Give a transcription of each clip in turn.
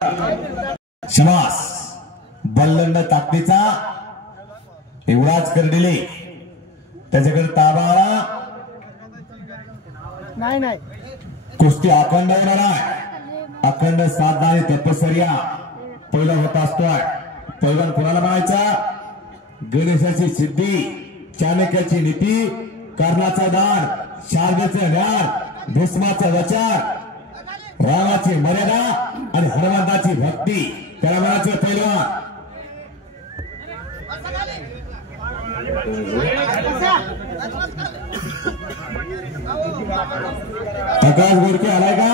शमास बल्लंड ताकदीचा युवराज करडिले त्याच्याकडे ताबा नाही कुस्ती अखंड होणार आहे. अखंड साधना आणि तपश्चर्या पहिला होत असतोय. पैलवान कुणाला म्हणायचा? गणेशाची सिद्धी, चाणक्याची नीती, कर्णाचा दान, शारदेचे ज्ञान, भीष्माचा वचन, रामाची मर्यादा आणि हनुमंताची भक्ती. त्याला म्हणायचं पैलवान. आकाश गोडके आलाय का?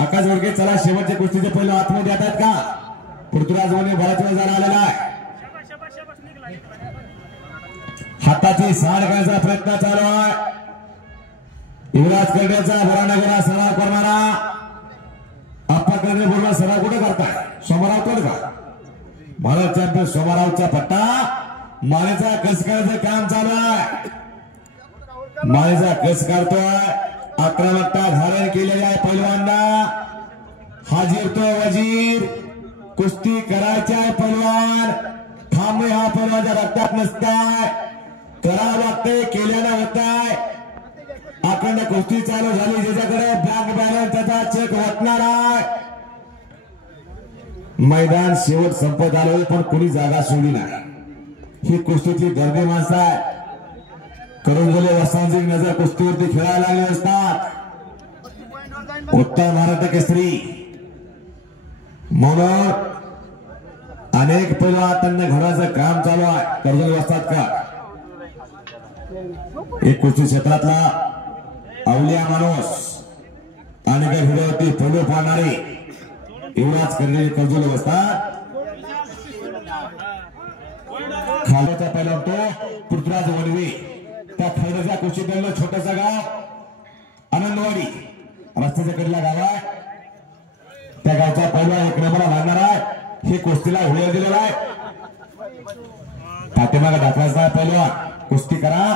आकाश गोडके चला शेवटच्या कुस्तीचे पहिलं आतमध्ये येतात का? पृथ्वीराज वने बराच वेळ झाला आलेला आहे. हाताची साड करण्याचा प्रयत्न चालू आहे. युवराज करण्याचा बरानगरा सराव करणारा आप्पा करणे बोलणार सराव कुठे करताय? सोमराव का? भारत चॅम्पियन सोमरावचा पट्टा मानेचा कस करायचं काम चालू आहे. मानेचा कस काढतोय. आक्रमकता धारण केलेली आहे पैलवानला. हाजीर तो वजीर कुस्ती करायची आहे पैलवान. थांबे हा पैलवानच्या रक्तात नसताय. करावं लागतंय, केल्याला होताय. अखंड कुस्ती चालू झाली. ज्याच्याकडे बॅग बॅलन्स त्याचा चेक वाटणार आहे. मैदान शेवट संपत आलं पण कोणी जागा सोडली नाही. ही कुस्तीची गर्दी माणसं आहे. करंजले वसांची नजर कुस्तीवरती खेळायला लागले असतात. उत्तर महाराष्ट्र केसरी म्हणून अनेक पैलवान त्यांना घडवायचं काम चालू आहे. करंजले असतात का? एक कुस्ती क्षेत्रातला अवलिया माणूस आणि काही व्हिडिओवरती फोटो पाहणारे युवराज करणे कर्जले असतात. खालचा पहिला तो पृथ्वीराज वनवे. त्या खैरच्या कुस्तीदल छोटंसं गाव आनंदवाडी रस्त्याच्या कडेला गाव आहे. त्या गावचा पहिला एक नंबरला लागणार आहे. हे कुस्तीला हुळ्या दिलेला आहे. पाठीमागे दाखवायचा पहिलवान कुस्ती करा.